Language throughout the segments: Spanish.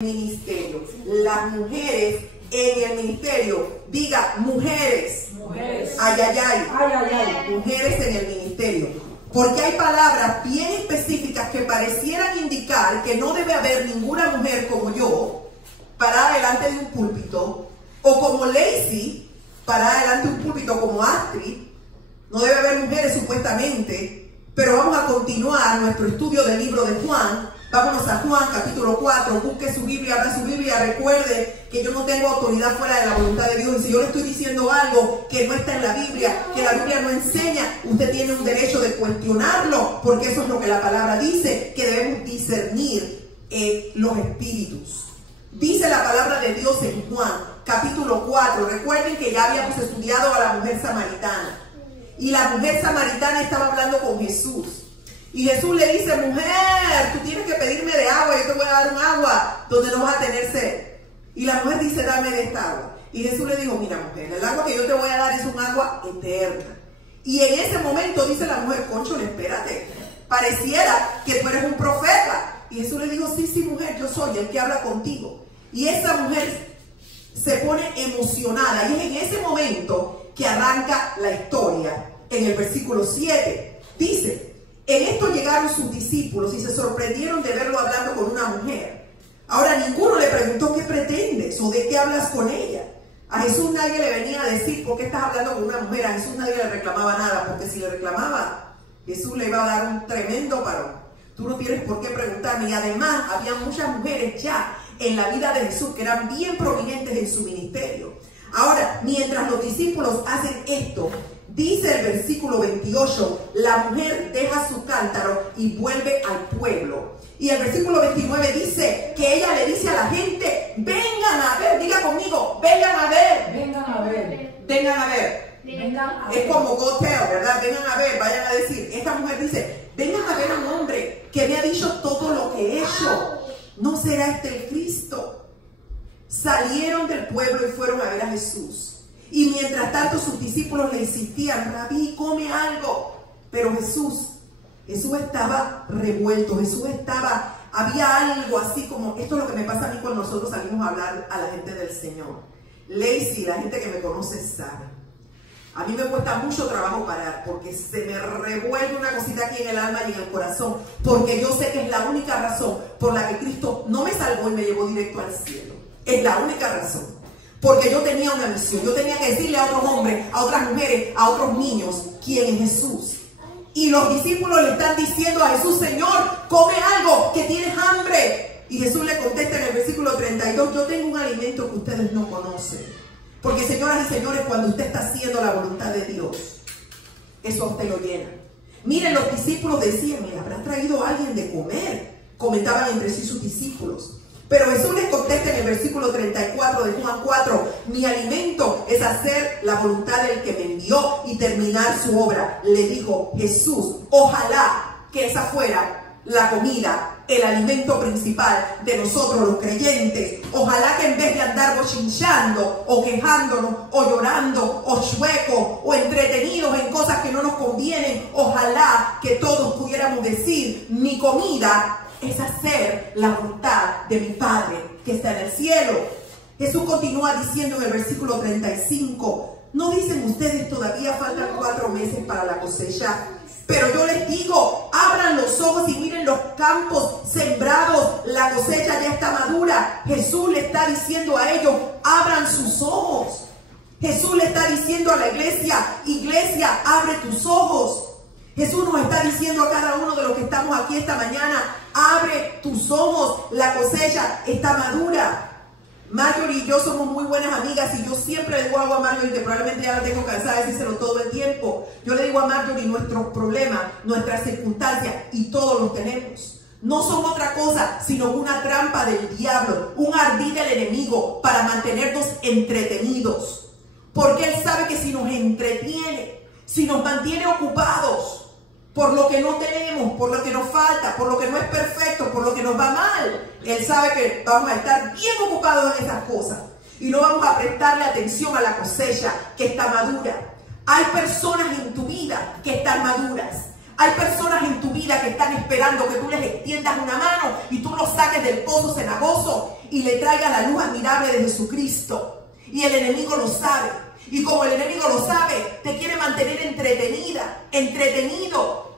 ministerio. Las mujeres en el ministerio. Diga, mujeres. Mujeres. Ay, ay, ay. Ay, ay, ay. Mujeres en el ministerio. Porque hay palabras bien específicas que parecieran indicar que no debe haber ninguna mujer como yo parada delante de un púlpito, o como Lacey parada delante de un púlpito, como Astrid. No debe haber mujeres supuestamente, pero vamos a continuar nuestro estudio del libro de Juan. Vámonos a Juan capítulo 4, busque su Biblia, abra su Biblia, recuerde que yo no tengo autoridad fuera de la voluntad de Dios, y si yo le estoy diciendo algo que no está en la Biblia, que la Biblia no enseña, usted tiene un derecho de cuestionarlo, porque eso es lo que la palabra dice, que debemos discernir los espíritus. Dice la palabra de Dios en Juan capítulo 4, recuerden que ya habíamos estudiado a la mujer samaritana, y la mujer samaritana estaba hablando con Jesús. Y Jesús le dice, mujer, tú tienes que pedirme de agua, yo te voy a dar un agua donde no vas a tener sed. Y la mujer dice, dame de esta agua. Y Jesús le dijo, mira mujer, el agua que yo te voy a dar es un agua eterna. Y en ese momento dice la mujer, cónchale, espérate, pareciera que tú eres un profeta. Y Jesús le dijo, sí, sí mujer, yo soy el que habla contigo. Y esa mujer se pone emocionada. Y es en ese momento que arranca la historia. En el versículo 7 dice, en esto llegaron sus discípulos y se sorprendieron de verlo hablando con una mujer. Ahora ninguno le preguntó qué pretendes o de qué hablas con ella. A Jesús nadie le venía a decir por qué estás hablando con una mujer. A Jesús nadie le reclamaba nada, porque si le reclamaba, Jesús le iba a dar un tremendo parón. Tú no tienes por qué preguntarme. Y además había muchas mujeres ya en la vida de Jesús que eran bien prominentes en su ministerio. Ahora, mientras los discípulos hacen esto, dice el versículo 28, la mujer deja su cántaro y vuelve al pueblo. Y el versículo 29 dice que ella le dice a la gente, vengan a ver, diga conmigo, vengan a ver. Vengan a ver. Vengan a ver. Vengan a ver. Es como go tell, ¿verdad? Vengan a ver, vayan a decir. Esta mujer dice, vengan a ver a un hombre que me ha dicho todo lo que he hecho. ¿No será este el Cristo? Salieron del pueblo y fueron a ver a Jesús. Y mientras tanto sus discípulos le insistían, Rabí, come algo. Pero Jesús estaba revuelto, había algo así como, esto es lo que me pasa a mí cuando nosotros salimos a hablar a la gente del Señor. Lacey, la gente que me conoce sabe. A mí me cuesta mucho trabajo parar, porque se me revuelve una cosita aquí en el alma y en el corazón, porque yo sé que es la única razón por la que Cristo no me salvó y me llevó directo al cielo. Es la única razón. Porque yo tenía una misión, yo tenía que decirle a otros hombres, a otras mujeres, a otros niños, quién es Jesús. Y los discípulos le están diciendo a Jesús, Señor, come algo, que tienes hambre. Y Jesús le contesta en el versículo 32, yo tengo un alimento que ustedes no conocen. Porque señoras y señores, cuando usted está haciendo la voluntad de Dios, eso a usted lo llena. Miren, los discípulos decían, mira, habrá traído a alguien de comer. Comentaban entre sí sus discípulos. Pero Jesús les contesta en el versículo 34 de Juan 4, mi alimento es hacer la voluntad del que me envió y terminar su obra. Le dijo Jesús, ojalá que esa fuera la comida, el alimento principal de nosotros los creyentes. Ojalá que en vez de andar bochinchando o quejándonos o llorando o chuecos o entretenidos en cosas que no nos convienen, ojalá que todos pudiéramos decir, mi comida es hacer la voluntad de mi Padre que está en el cielo. Jesús continúa diciendo en el versículo 35, ¿no dicen ustedes todavía faltan 4 meses para la cosecha? Pero yo les digo, abran los ojos y miren los campos sembrados, la cosecha ya está madura. Jesús le está diciendo a ellos, abran sus ojos. Jesús le está diciendo a la iglesia, iglesia, abre tus ojos. Jesús nos está diciendo a cada uno de los que estamos aquí esta mañana, abre tus ojos, la cosecha está madura. Marjorie y yo somos muy buenas amigas y yo siempre le digo algo a Marjorie, que probablemente ya la tengo cansada de decírselo todo el tiempo. Yo le digo a Marjorie, nuestros problemas, nuestras circunstancias, y todos los tenemos, no son otra cosa sino una trampa del diablo, un ardid del enemigo para mantenernos entretenidos. Porque él sabe que si nos entretiene, si nos mantiene ocupados por lo que no tenemos, por lo que nos falta, por lo que no es perfecto, por lo que nos va mal, él sabe que vamos a estar bien ocupados en esas cosas y no vamos a prestarle atención a la cosecha que está madura. Hay personas en tu vida que están maduras. Hay personas en tu vida que están esperando que tú les extiendas una mano y tú los saques del pozo cenagoso y le traigas la luz admirable de Jesucristo. Y el enemigo lo sabe. Y como el enemigo lo sabe, te quiere mantener entretenido.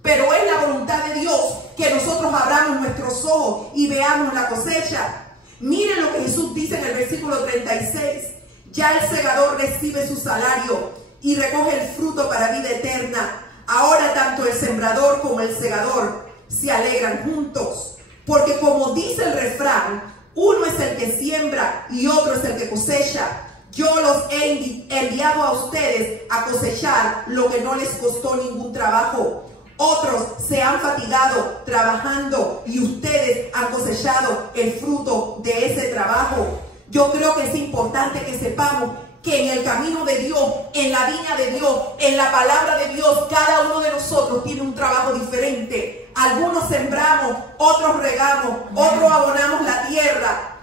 Pero es la voluntad de Dios que nosotros abramos nuestros ojos y veamos la cosecha. Miren lo que Jesús dice en el versículo 36. Ya el segador recibe su salario y recoge el fruto para vida eterna. Ahora tanto el sembrador como el segador se alegran juntos. Porque como dice el refrán, uno es el que siembra y otro es el que cosecha. Yo los he enviado a ustedes a cosechar lo que no les costó ningún trabajo. Otros se han fatigado trabajando y ustedes han cosechado el fruto de ese trabajo. Yo creo que es importante que sepamos que en el camino de Dios, en la viña de Dios, en la palabra de Dios, cada uno de nosotros tiene un trabajo diferente. Algunos sembramos, otros regamos, otros abonamos la tierra.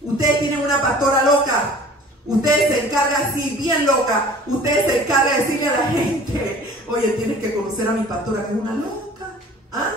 Ustedes tienen una pastora loca. Ustedes se encargan así, bien loca. Ustedes se encargan de decirle a la gente: oye, tienes que conocer a mi pastora, que es una loca. ¿Ah?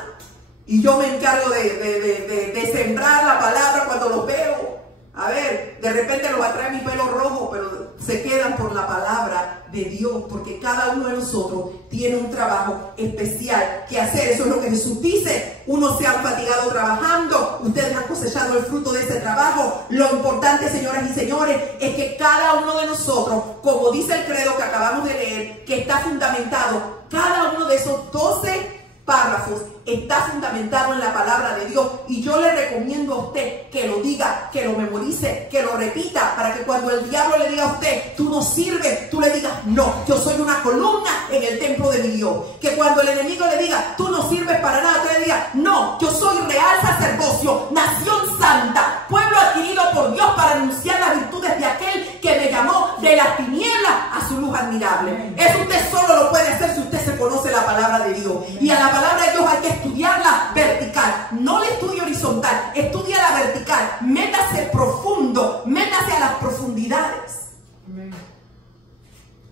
Y yo me encargo de sembrar la palabra cuando los veo. A ver, de repente los atrae mi pelo rojo, pero se quedan por la palabra de Dios, porque cada uno de nosotros tiene un trabajo especial que hacer. Eso es lo que Jesús dice. Unos se han fatigado trabajando, ustedes han cosechado el fruto de ese trabajo. Lo importante, señoras y señores, es que cada uno de nosotros, como dice el credo que acabamos de leer, que está fundamentado, cada uno de esos 12 párrafos está fundamentado en la palabra de Dios. Y yo le recomiendo a usted que lo diga, que lo memorice, que lo repita, para que cuando el diablo le diga a usted: tú no sirves, tú le digas: no, yo soy una columna en el templo de mi Dios. Que cuando el enemigo le diga: tú no sirves para nada, usted le diga: no, yo soy real sacerdocio, nación santa, pueblo adquirido por Dios para anunciar las virtudes de aquel que me llamó de las tinieblas a su luz admirable. Eso usted solo lo puede hacer si usted se conoce la palabra de Dios. Y a la palabra de Dios hay que estudiarla vertical, no la estudie horizontal, estudia la vertical, métase profundo, métase a las profundidades. Amén.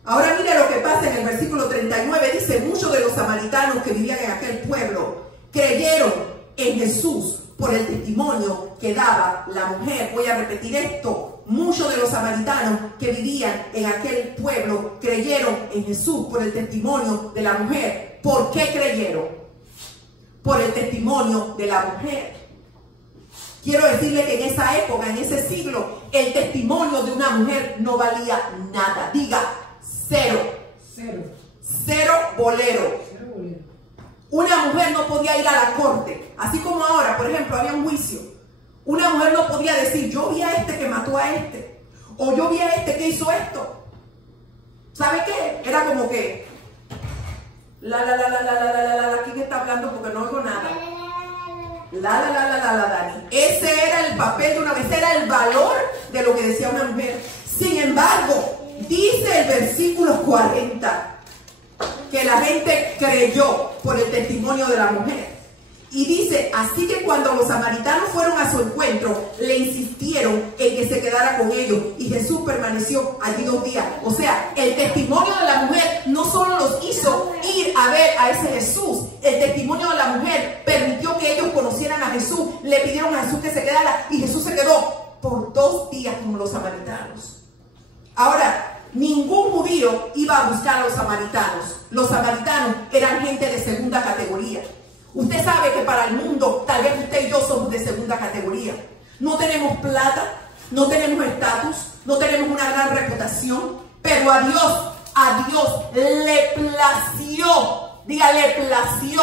Ahora mire lo que pasa en el versículo 39, dice: muchos de los samaritanos que vivían en aquel pueblo creyeron en Jesús por el testimonio que daba la mujer. Voy a repetir esto: muchos de los samaritanos que vivían en aquel pueblo creyeron en Jesús por el testimonio de la mujer. ¿Por qué creyeron? Por el testimonio de la mujer. Quiero decirle que en esa época, en ese siglo, el testimonio de una mujer no valía nada. Diga: cero. Cero bolero. Una mujer no podía ir a la corte. Así como ahora, por ejemplo, había un juicio. Una mujer no podía decir: yo vi a este que mató a este, o yo vi a este que hizo esto. ¿Sabe qué? Era como que ¿quién está hablando? Porque no oigo nada. Dani. Ese era el papel de una vez, era el valor de lo que decía una mujer. Sin embargo, dice el versículo 40 que la gente creyó por el testimonio de la mujer. Y dice: así que cuando los samaritanos fueron a su encuentro, le insistieron en que se quedara con ellos, y Jesús permaneció allí 2 días. O sea, el testimonio de la mujer no solo los hizo ir a ver a ese Jesús, el testimonio de la mujer permitió que ellos conocieran a Jesús, le pidieron a Jesús que se quedara, y Jesús se quedó por 2 días con los samaritanos. Ahora, ningún judío iba a buscar a los samaritanos. Los samaritanos eran gente de segunda categoría. Usted sabe que para el mundo, tal vez usted y yo somos de segunda categoría. No tenemos plata, no tenemos estatus, no tenemos una gran reputación, pero a Dios le plació, diga, le plació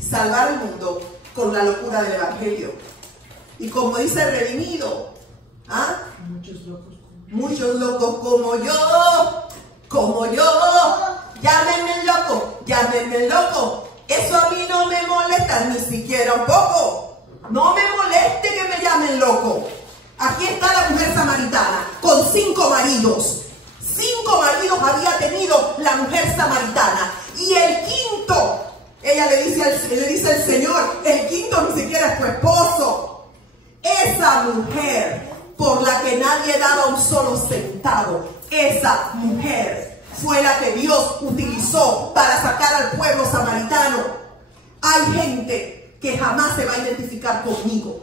salvar al mundo con la locura del evangelio. Y como dice el redimido, ¿ah? Muchos locos como yo, llámenme loco. Eso a mí no me molesta ni siquiera un poco. No me moleste que me llamen loco. Aquí está la mujer samaritana con 5 maridos. 5 maridos había tenido la mujer samaritana. Y el quinto, ella le dice al Señor: el quinto ni siquiera es tu esposo. Esa mujer por la que nadie daba un solo centavo, esa mujer fue la que Dios utilizó para sacar al pueblo samaritano. Hay gente que jamás se va a identificar conmigo.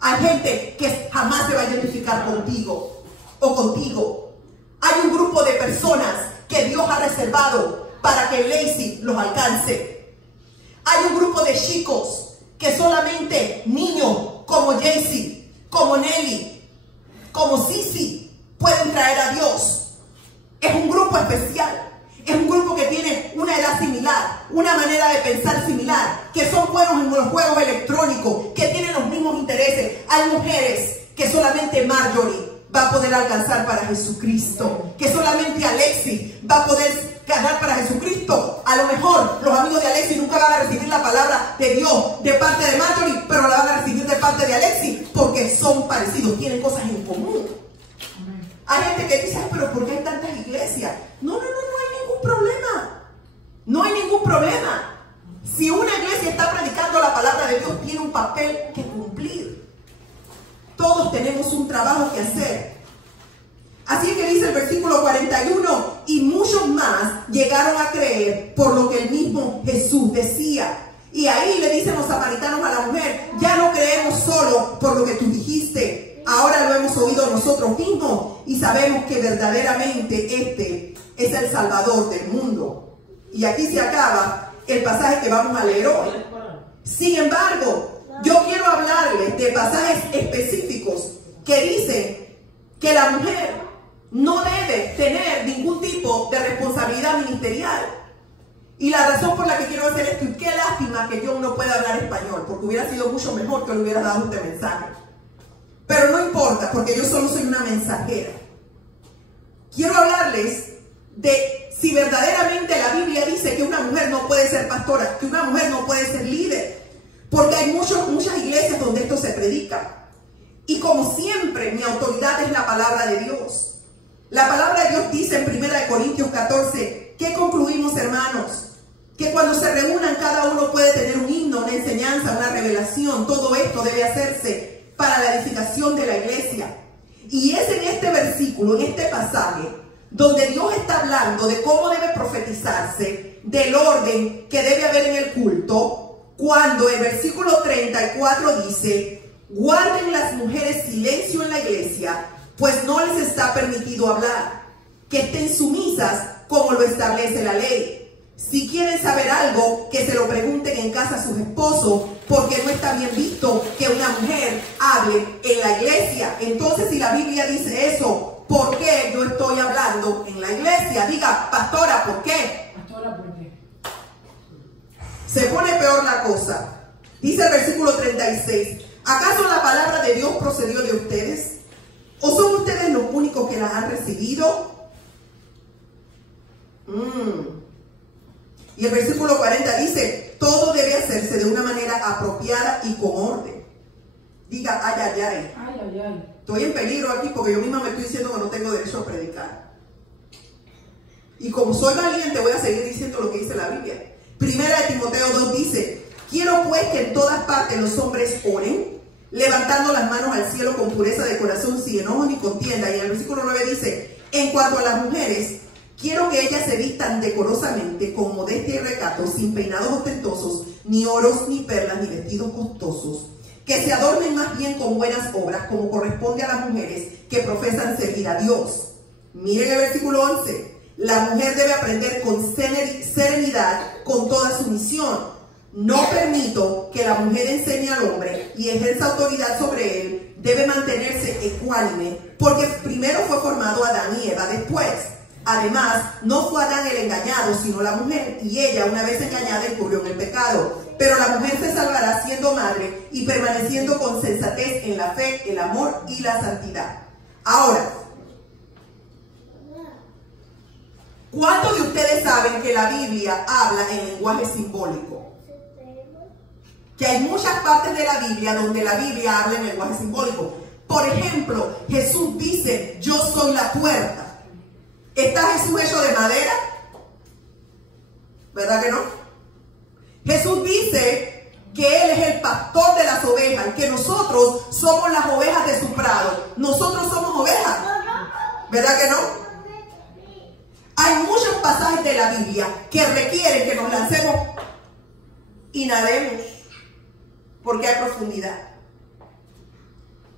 Hay gente que jamás se va a identificar contigo o contigo. Hay un grupo de personas que Dios ha reservado para que Lacey los alcance. Hay un grupo de chicos que solamente niños como Jaycee, como Nelly, como Sisi pueden traer a Dios. Es un grupo especial. Es un grupo que tiene una edad similar, una manera de pensar similar, que son buenos en los juegos electrónicos, que tienen los mismos intereses. Hay mujeres que solamente Marjorie va a poder alcanzar para Jesucristo, que solamente Alexis va a poder ganar para Jesucristo. A lo mejor los amigos de Alexis nunca van a recibir la palabra de Dios de parte de Marjorie, pero la van a recibir de parte de Alexis porque son parecidos, tienen cosas en común. Hay gente que dice, pero ¿por qué hay tantas iglesias? No hay ningún problema. No hay ningún problema. Si una iglesia está predicando la palabra de Dios, tiene un papel que cumplir. Todos tenemos un trabajo que hacer. Así que dice el versículo 41, y muchos más llegaron a creer por lo que el mismo Jesús decía. Y ahí le dicen los samaritanos a la mujer, ya no creemos solo por lo que tú dijiste, ahora lo hemos oído nosotros mismos y sabemos que verdaderamente este es el Salvador del mundo. Y aquí se acaba el pasaje que vamos a leer hoy. Sin embargo, yo quiero hablarles de pasajes específicos que dicen que la mujer no debe tener ningún tipo de responsabilidad ministerial. Y la razón por la que quiero hacer esto, y qué lástima que yo no pueda hablar español, porque hubiera sido mucho mejor que le hubiera dado este mensaje. Pero no importa, porque yo solo soy una mensajera. Quiero hablarles de si verdaderamente la Biblia dice que una mujer no puede ser pastora, que una mujer no puede ser líder. Porque hay muchas iglesias donde esto se predica. Y como siempre, mi autoridad es la palabra de Dios. La palabra de Dios dice en 1 Corintios 14, ¿qué concluimos, hermanos? Que cuando se reúnan cada uno puede tener un himno, una enseñanza, una revelación. Todo esto debe hacerse para la edificación de la iglesia. Y es en este versículo, en este pasaje, donde Dios está hablando de cómo debe profetizarse, del orden que debe haber en el culto, cuando el versículo 34 dice, guarden las mujeres silencio en la iglesia, pues no les está permitido hablar, que estén sumisas como lo establece la ley. Si quieren saber algo, que se lo pregunten en casa a sus esposos, porque no está bien visto que una mujer hable en la iglesia. Entonces, si la Biblia dice eso, ¿por qué yo estoy hablando en la iglesia? Diga, pastora, ¿por qué? Pastora, ¿por qué? Se pone peor la cosa. Dice el versículo 36, ¿acaso la palabra de Dios procedió de ustedes? ¿O son ustedes los únicos que la han recibido? Y el versículo 40 dice, todo debe hacerse de una manera apropiada y con orden. Diga, ay, ay, ay. Ay, ay, ay. Estoy en peligro aquí porque yo misma me estoy diciendo que no tengo derecho a predicar. Y como soy valiente, voy a seguir diciendo lo que dice la Biblia. Primera de Timoteo 2 dice, quiero pues que en todas partes los hombres oren, levantando las manos al cielo con pureza de corazón, sin enojo ni contienda. Y en el versículo 9 dice, en cuanto a las mujeres, quiero que ellas se vistan decorosamente, con modestia y recato, sin peinados ostentosos, ni oros, ni perlas, ni vestidos costosos, que se adornen más bien con buenas obras, como corresponde a las mujeres que profesan servir a Dios. Miren el versículo 11, la mujer debe aprender con serenidad, con toda sumisión. No permito que la mujer enseñe al hombre y ejerza autoridad sobre él. Debe mantenerse ecuánime, porque primero fue formado Adán y Eva después. Además, no fue Adán el engañado, sino la mujer, y ella, una vez engañada, incurrió en el pecado. Pero la mujer se salvará siendo madre y permaneciendo con sensatez en la fe, el amor y la santidad. Ahora, ¿cuántos de ustedes saben que la Biblia habla en lenguaje simbólico? Que hay muchas partes de la Biblia donde la Biblia habla en lenguaje simbólico. Por ejemplo, Jesús dice, yo soy la puerta. ¿Está Jesús hecho de madera? ¿Verdad que no? Jesús dice que Él es el pastor de las ovejas y que nosotros somos las ovejas de su prado. Nosotros somos ovejas. ¿Verdad que no? Hay pasajes de la Biblia que requieren que nos lancemos y nademos, porque hay profundidad.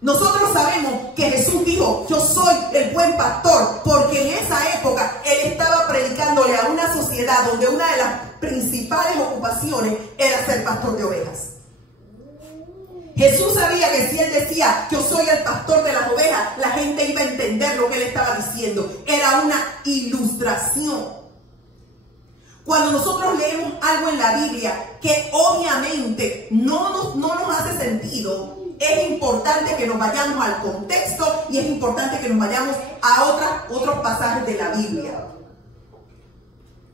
Nosotros sabemos que Jesús dijo, yo soy el buen pastor, porque en esa época Él estaba predicándole a una sociedad donde una de las principales ocupaciones era ser pastor de ovejas. Jesús sabía que si Él decía, yo soy el pastor de las ovejas, la gente iba a entender lo que Él estaba diciendo. Era una ilustración. Cuando nosotros leemos algo en la Biblia que obviamente no nos hace sentido, es importante que nos vayamos al contexto y es importante que nos vayamos a otros pasajes de la Biblia.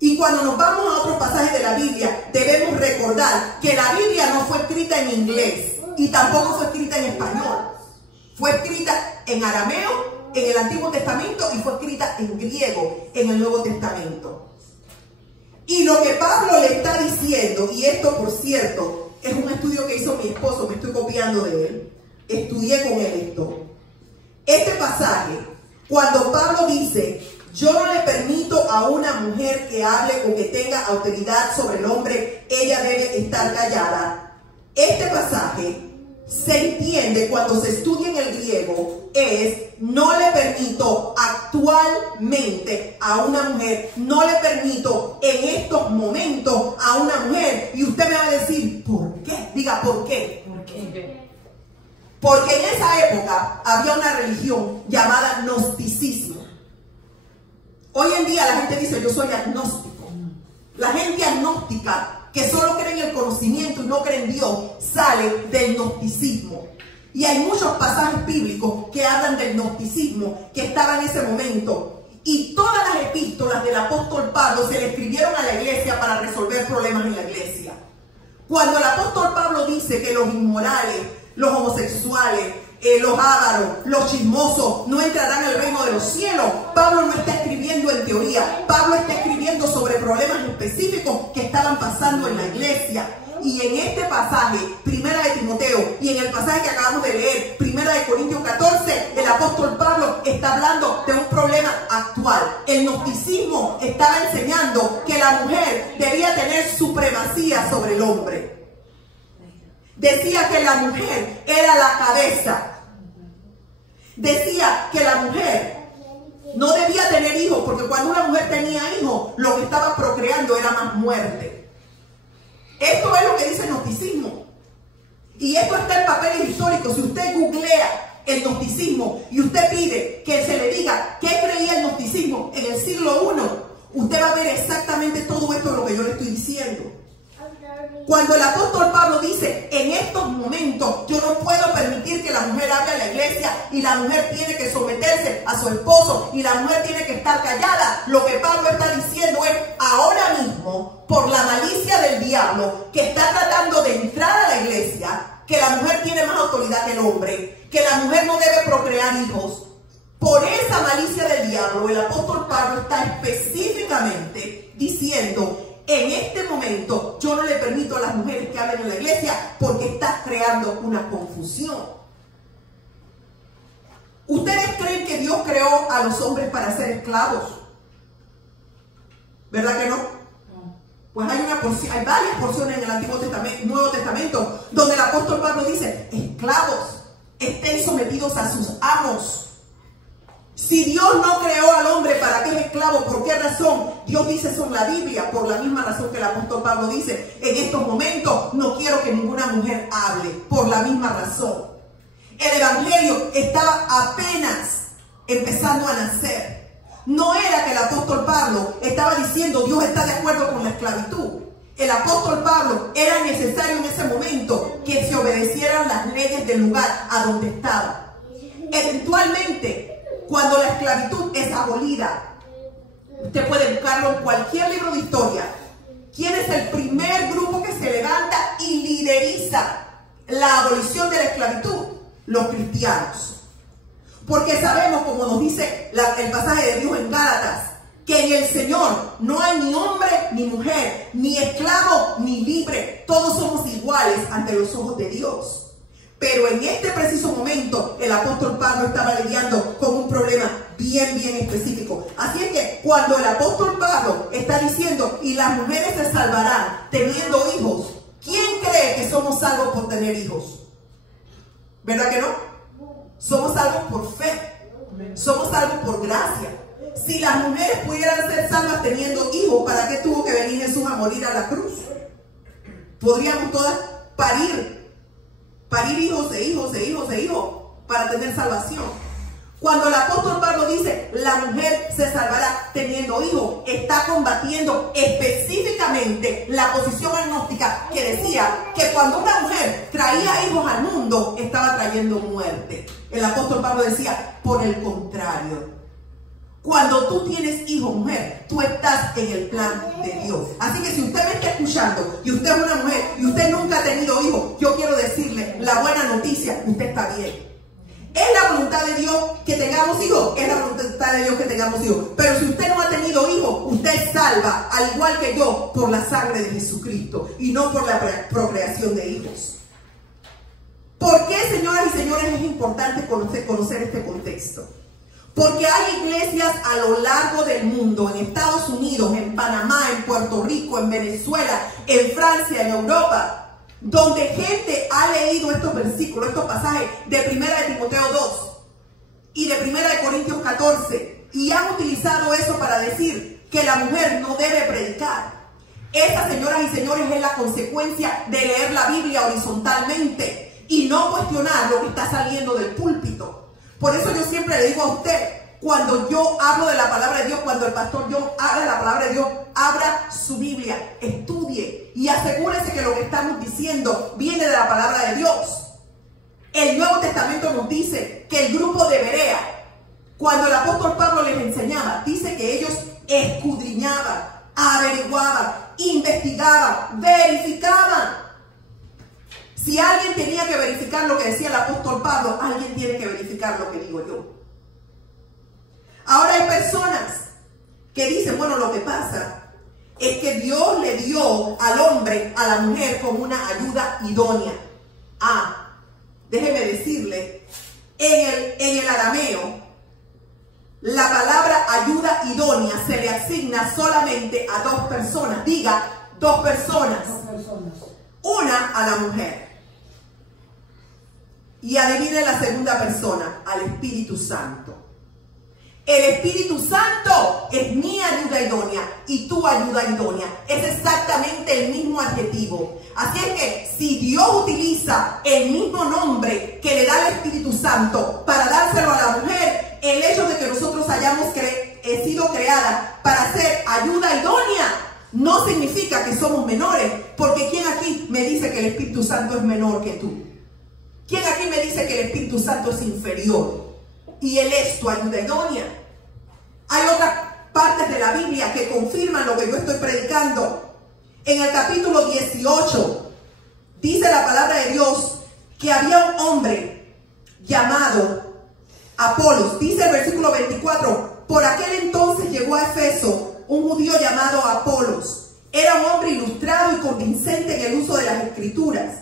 Y cuando nos vamos a otros pasajes de la Biblia, debemos recordar que la Biblia no fue escrita en inglés y tampoco fue escrita en español. Fue escrita en arameo, en el Antiguo Testamento, y fue escrita en griego, en el Nuevo Testamento. Y lo que Pablo le está diciendo, y esto por cierto, es un estudio que hizo mi esposo, me estoy copiando de él, estudié con él esto. Este pasaje, cuando Pablo dice, yo no le permito a una mujer que hable o que tenga autoridad sobre el hombre, ella debe estar callada. Este pasaje se entiende cuando se estudia en el griego, es no le permito actualmente a una mujer, no le permito en estos momentos a una mujer. Y usted me va a decir, ¿por qué? Diga, ¿por qué? ¿Por qué? Porque en esa época había una religión llamada gnosticismo. Hoy en día la gente dice, yo soy agnóstico. La gente agnóstica, que solo cree en el conocimiento y no cree en Dios, sale del gnosticismo. Y hay muchos pasajes bíblicos que hablan del gnosticismo que estaba en ese momento. Y todas las epístolas del apóstol Pablo se le escribieron a la iglesia para resolver problemas en la iglesia. Cuando el apóstol Pablo dice que los inmorales, los homosexuales, los ávaros, los chismosos no entrarán al reino de los cielos, Pablo no está escribiendo en teoría. Pablo está escribiendo sobre problemas específicos que estaban pasando en la iglesia. Y en este pasaje, Primera de Timoteo, y en el pasaje que acabamos de leer, Primera de Corintios 14, el apóstol Pablo está hablando de un problema actual. El gnosticismo estaba enseñando que la mujer debía tener supremacía sobre el hombre. Decía que la mujer era la cabeza. Decía que la mujer no debía tener hijos, porque cuando una mujer tenía hijos, lo que estaba procreando era más muerte. Esto es lo que dice el gnosticismo. Y esto está en papeles históricos. Si usted googlea el gnosticismo y usted pide que se le diga qué creía el gnosticismo en el siglo I, usted va a ver exactamente todo esto de lo que yo le estoy diciendo. Cuando el apóstol Pablo dice, en estos momentos yo no puedo permitir que la mujer hable en la iglesia y la mujer tiene que someterse a su esposo y la mujer tiene que estar callada, lo que Pablo está diciendo es, ahora mismo, por la malicia del diablo que está tratando de entrar a la iglesia, que la mujer tiene más autoridad que el hombre, que la mujer no debe procrear hijos, por esa malicia del diablo, el apóstol Pablo está específicamente diciendo, en este momento yo no le permito a las mujeres que hablen en la iglesia porque está creando una confusión. ¿Ustedes creen que Dios creó a los hombres para ser esclavos? ¿Verdad que no? Pues hay varias porciones en el Antiguo Testamento, Nuevo Testamento, donde el apóstol Pablo dice, esclavos, estén sometidos a sus amos. Si Dios no creó al hombre para que es esclavo, ¿por qué razón? Dios dice eso en la Biblia, por la misma razón que el apóstol Pablo dice, en estos momentos no quiero que ninguna mujer hable, por la misma razón. El evangelio estaba apenas empezando a nacer. No era que el apóstol Pablo estaba diciendo, Dios está de acuerdo con la esclavitud. El apóstol Pablo era necesario en ese momento que se obedecieran las leyes del lugar a donde estaba. Eventualmente, cuando la esclavitud es abolida, usted puede buscarlo en cualquier libro de historia. ¿Quién es el primer grupo que se levanta y lideriza la abolición de la esclavitud? Los cristianos. Porque sabemos, como nos dice el pasaje de Dios en Gálatas, que en el Señor no hay ni hombre ni mujer, ni esclavo ni libre. Todos somos iguales ante los ojos de Dios. Pero en este preciso momento, el apóstol Pablo estaba lidiando con un problema bien específico. Así es que cuando el apóstol Pablo está está diciendo, y las mujeres se salvarán teniendo hijos. ¿Quién cree que somos salvos por tener hijos? ¿Verdad que no? Somos salvos por fe. Somos salvos por gracia. Si las mujeres pudieran ser salvas teniendo hijos, ¿para qué tuvo que venir Jesús a morir a la cruz? Podríamos todas parir hijos e hijos e hijos e hijos para tener salvación. Cuando el apóstol Pablo dice, la mujer se salvará teniendo hijos, está combatiendo específicamente la posición agnóstica que decía que cuando una mujer traía hijos al mundo, estaba trayendo muerte. El apóstol Pablo decía, por el contrario, cuando tú tienes hijos, mujer, tú estás en el plan de Dios. Así que si usted me está escuchando y usted es una mujer y usted nunca ha tenido hijos, yo quiero decirle la buena noticia, usted está bien. ¿Es la voluntad de Dios que tengamos hijos? Es la voluntad de Dios que tengamos hijos. Pero si usted no ha tenido hijos, usted es salva, al igual que yo, por la sangre de Jesucristo y no por la procreación de hijos. ¿Por qué, señoras y señores, es importante conocer este contexto? Porque hay iglesias a lo largo del mundo, en Estados Unidos, en Panamá, en Puerto Rico, en Venezuela, en Francia, en Europa, donde gente ha leído estos versículos, estos pasajes de 1 de Timoteo 2 y de 1 de Corintios 14, y han utilizado eso para decir que la mujer no debe predicar. Esa, señoras y señores, es la consecuencia de leer la Biblia horizontalmente y no cuestionar lo que está saliendo del púlpito. Por eso yo siempre le digo a usted, cuando yo hablo de la palabra de Dios, cuando el pastor John habla de la palabra de Dios, abra su Biblia, estudie y asegúrese que lo que estamos diciendo viene de la palabra de Dios. El Nuevo Testamento nos dice que el grupo de Berea, cuando el apóstol Pablo les enseñaba, dice que ellos escudriñaban, averiguaban, investigaban, verificaban. Si alguien tenía que verificar lo que decía el apóstol Pablo, alguien tiene que verificar lo que digo yo. Ahora hay personas que dicen, bueno, lo que pasa es que Dios le dio al hombre, a la mujer, como una ayuda idónea. Déjeme decirle, en el arameo, la palabra ayuda idónea se le asigna solamente a dos personas. Diga, dos personas. Una a la mujer. Y adivine la segunda persona, al Espíritu Santo. El Espíritu Santo es mi ayuda idónea y tu ayuda idónea. Es exactamente el mismo adjetivo. Así es que si Dios utiliza el mismo nombre que le da el Espíritu Santo para dárselo a la mujer, el hecho de que nosotros hayamos sido creadas para ser ayuda idónea no significa que somos menores. Porque ¿quién aquí me dice que el Espíritu Santo es menor que tú? ¿Quién aquí me dice que el Espíritu Santo es inferior? Y Él es tu ayuda idónea. Hay otras partes de la Biblia que confirman lo que yo estoy predicando. En el capítulo 18 dice la palabra de Dios que había un hombre llamado Apolos. Dice el versículo 24, por aquel entonces llegó a Efeso un judío llamado Apolos. Era un hombre ilustrado y convincente en el uso de las escrituras.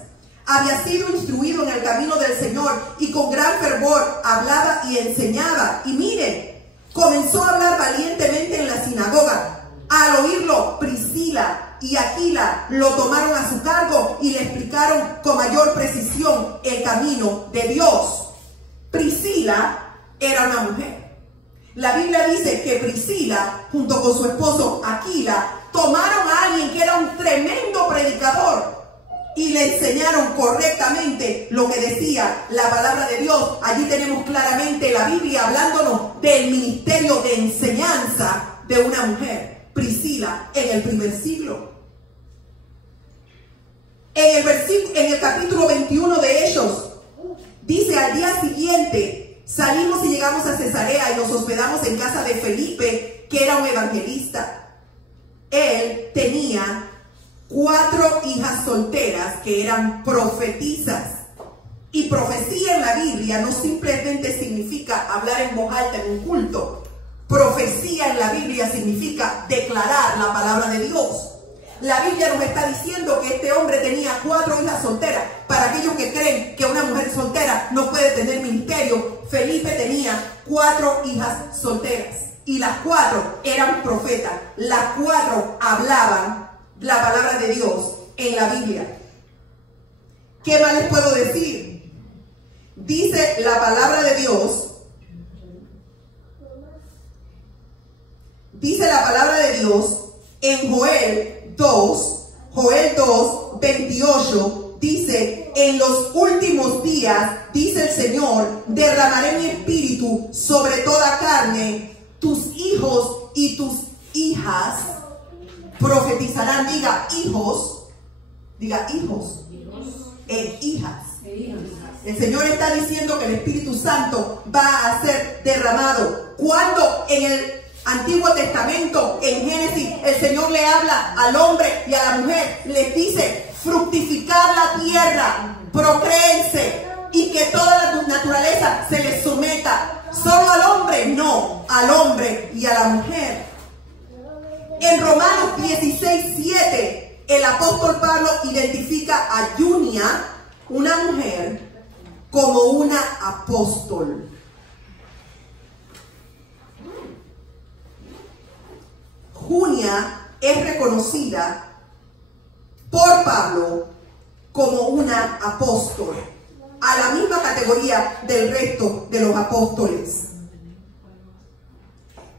Había sido instruido en el camino del Señor y con gran fervor hablaba y enseñaba. Y miren, comenzó a hablar valientemente en la sinagoga. Al oírlo, Priscila y Aquila lo tomaron a su cargo y le explicaron con mayor precisión el camino de Dios. Priscila era una mujer. La Biblia dice que Priscila, junto con su esposo Aquila, tomaron a alguien que era un tremendo predicador y le enseñaron correctamente lo que decía la palabra de Dios. Allí tenemos claramente la Biblia hablándonos del ministerio de enseñanza de una mujer, Priscila, en el primer siglo. En el capítulo 21 de Hechos, dice, al día siguiente salimos y llegamos a Cesarea y nos hospedamos en casa de Felipe, que era un evangelista. Él tenía 4 hijas solteras que eran profetisas. Y profecía en la Biblia no simplemente significa hablar en voz alta en un culto. Profecía en la Biblia significa declarar la palabra de Dios. La Biblia nos está diciendo que este hombre tenía 4 hijas solteras. Para aquellos que creen que una mujer soltera no puede tener ministerio, Felipe tenía 4 hijas solteras. y las 4 eran profetas. Las 4 hablaban la palabra de Dios en la Biblia. ¿Qué más les puedo decir? Dice la palabra de Dios. Dice la palabra de Dios en Joel 2, 28, dice: en los últimos días, dice el Señor, derramaré mi espíritu sobre toda carne, tus hijos y tus hijas profetizarán. Diga hijos e hijas. El Señor está diciendo que el Espíritu Santo va a ser derramado. Cuando en el Antiguo Testamento, en Génesis, el Señor le habla al hombre y a la mujer, les dice: fructificar la tierra, procréense, y que toda la naturaleza se les someta. ¿Solo al hombre? No, al hombre y a la mujer. En Romanos 16:7, el apóstol Pablo identifica a Junia, una mujer, como una apóstol. Junia es reconocida por Pablo como una apóstol, a la misma categoría del resto de los apóstoles.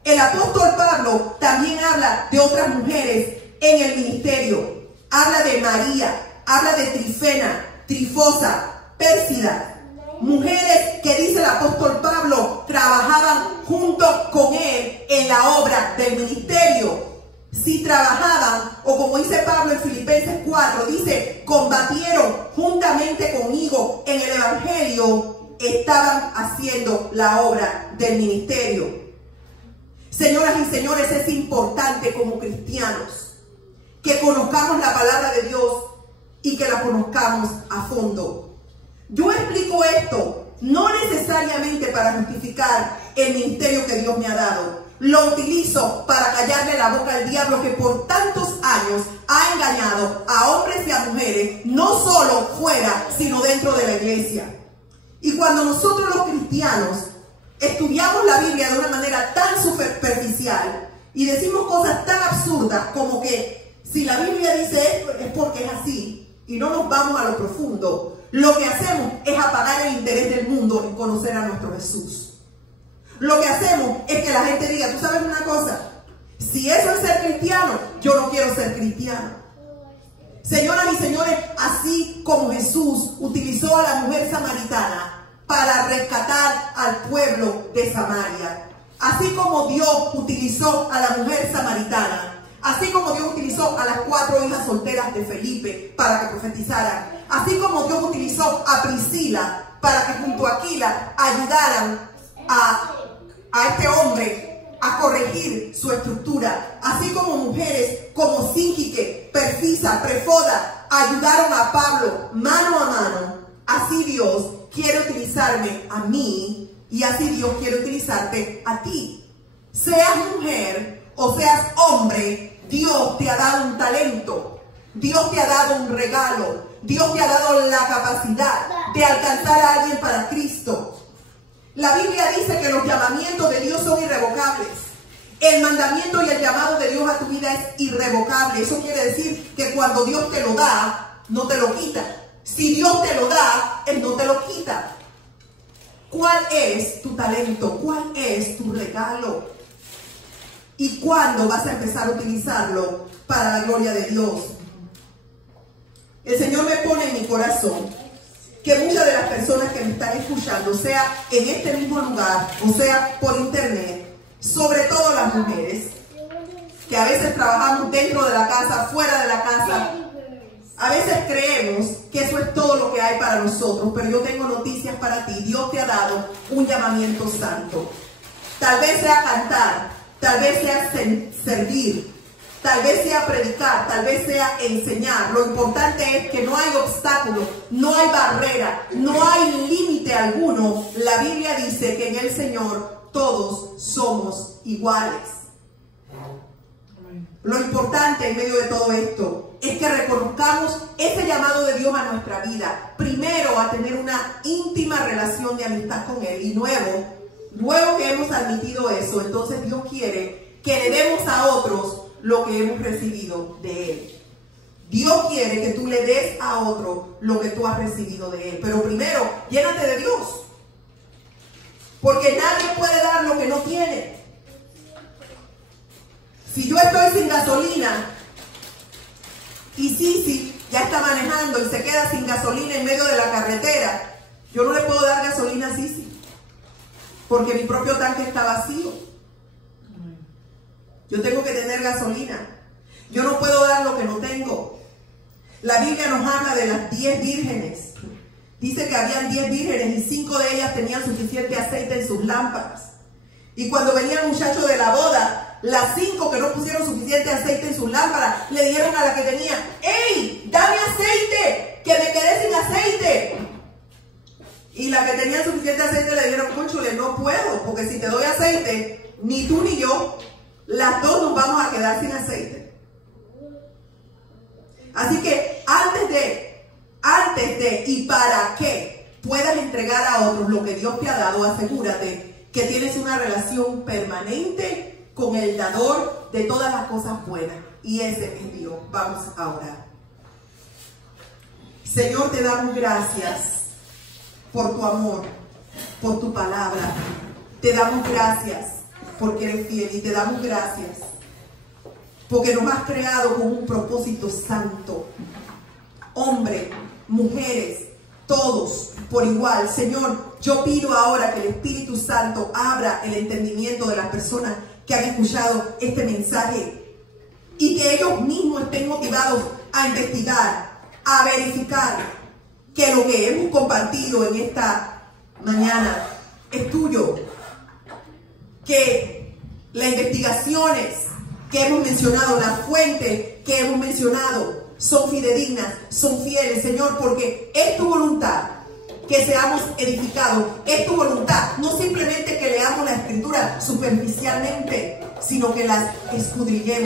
El apóstol Pablo también habla de otras mujeres en el ministerio. Habla de María, habla de Trifena, Trifosa, Pérsida. Mujeres que, dice el apóstol Pablo, trabajaban junto con él en la obra del ministerio. Si trabajaban, o como dice Pablo en Filipenses 4, dice: combatieron juntamente conmigo en el evangelio, estaban haciendo la obra del ministerio. Señoras y señores, es importante como cristianos que conozcamos la palabra de Dios y que la conozcamos a fondo. Yo explico esto no necesariamente para justificar el ministerio que Dios me ha dado. Lo utilizo para callarle la boca al diablo, que por tantos años ha engañado a hombres y a mujeres, no solo fuera, sino dentro de la iglesia. Y cuando nosotros los cristianos estudiamos la Biblia de una manera tan superficial y decimos cosas tan absurdas como que si la Biblia dice esto es porque es así, y no nos vamos a lo profundo, lo que hacemos es apagar el interés del mundo en conocer a nuestro Jesús. Lo que hacemos es que la gente diga: tú sabes una cosa, si eso es ser cristiano, yo no quiero ser cristiano. Señoras y señores, así como Jesús utilizó a la mujer samaritana para rescatar al pueblo de Samaria, así como Dios utilizó a la mujer samaritana, así como Dios utilizó a las 4 hijas solteras de Felipe para que profetizaran, así como Dios utilizó a Priscila para que junto a Aquila ayudaran a este hombre a corregir su estructura, así como mujeres como Síntique, Perfisa, Prefoda ayudaron a Pablo mano a mano, así Dios quiere utilizarme a mí y así Dios quiere utilizarte a ti. Seas mujer o seas hombre, Dios te ha dado un talento, Dios te ha dado un regalo, Dios te ha dado la capacidad de alcanzar a alguien para Cristo. La Biblia dice que los llamamientos de Dios son irrevocables. El mandamiento y el llamado de Dios a tu vida es irrevocable. Eso quiere decir que cuando Dios te lo da, no te lo quita. Si Dios te lo da, Él no te lo quita. ¿Cuál es tu talento? ¿Cuál es tu regalo? ¿Y cuándo vas a empezar a utilizarlo para la gloria de Dios? El Señor me pone en mi corazón que muchas de las personas que me están escuchando, sea en este mismo lugar o sea por internet, sobre todo las mujeres, que a veces trabajamos dentro de la casa, fuera de la casa, a veces creemos que eso es todo lo que hay para nosotros, pero yo tengo noticias para ti. Dios te ha dado un llamamiento santo. Tal vez sea cantar, tal vez sea servir, tal vez sea predicar, tal vez sea enseñar. Lo importante es que no hay obstáculo, no hay barrera, no hay límite alguno. La Biblia dice que en el Señor todos somos iguales. Lo importante en medio de todo esto es que reconozcamos ese llamado de Dios a nuestra vida. Primero, a tener una íntima relación de amistad con Él. Y luego, luego que hemos admitido eso, entonces Dios quiere que le demos a otros lo que hemos recibido de Él. Dios quiere que tú le des a otro lo que tú has recibido de Él. Pero primero, llénate de Dios. Porque nadie puede dar lo que no tiene. Si yo estoy sin gasolina y Sisi ya está manejando y se queda sin gasolina en medio de la carretera, yo no le puedo dar gasolina a Sisi. Porque mi propio tanque está vacío. Yo tengo que tener gasolina. Yo no puedo dar lo que no tengo. La Biblia nos habla de las 10 vírgenes. Dice que habían 10 vírgenes y 5 de ellas tenían suficiente aceite en sus lámparas. Y cuando venía el muchacho de la boda, las 5 que no pusieron suficiente aceite en sus lámparas, le dijeron a la que tenía: ¡Ey, dame aceite! ¡Que me quedé sin aceite! Y la que tenía suficiente aceite le dijeron: cónchale, no puedo, porque si te doy aceite, ni tú ni yo, las dos nos vamos a quedar sin aceite. Así que antes de y para que puedas entregar a otros lo que Dios te ha dado, asegúrate que tienes una relación permanente con el dador de todas las cosas buenas. Y ese es Dios. Vamos a orar. Señor, te damos gracias por tu amor, por tu palabra. Te damos gracias porque eres fiel y te damos gracias porque nos has creado con un propósito santo. Hombres, mujeres, todos por igual. Señor, yo pido ahora que el Espíritu Santo abra el entendimiento de las personas que han escuchado este mensaje y que ellos mismos estén motivados a investigar, a verificar que lo que hemos compartido en esta mañana es tuyo, que las investigaciones que hemos mencionado, las fuentes que hemos mencionado son fidedignas, son fieles, Señor, porque es tu voluntad que seamos edificados, es tu voluntad, no simplemente que leamos la Escritura superficialmente, sino que las escudriñemos.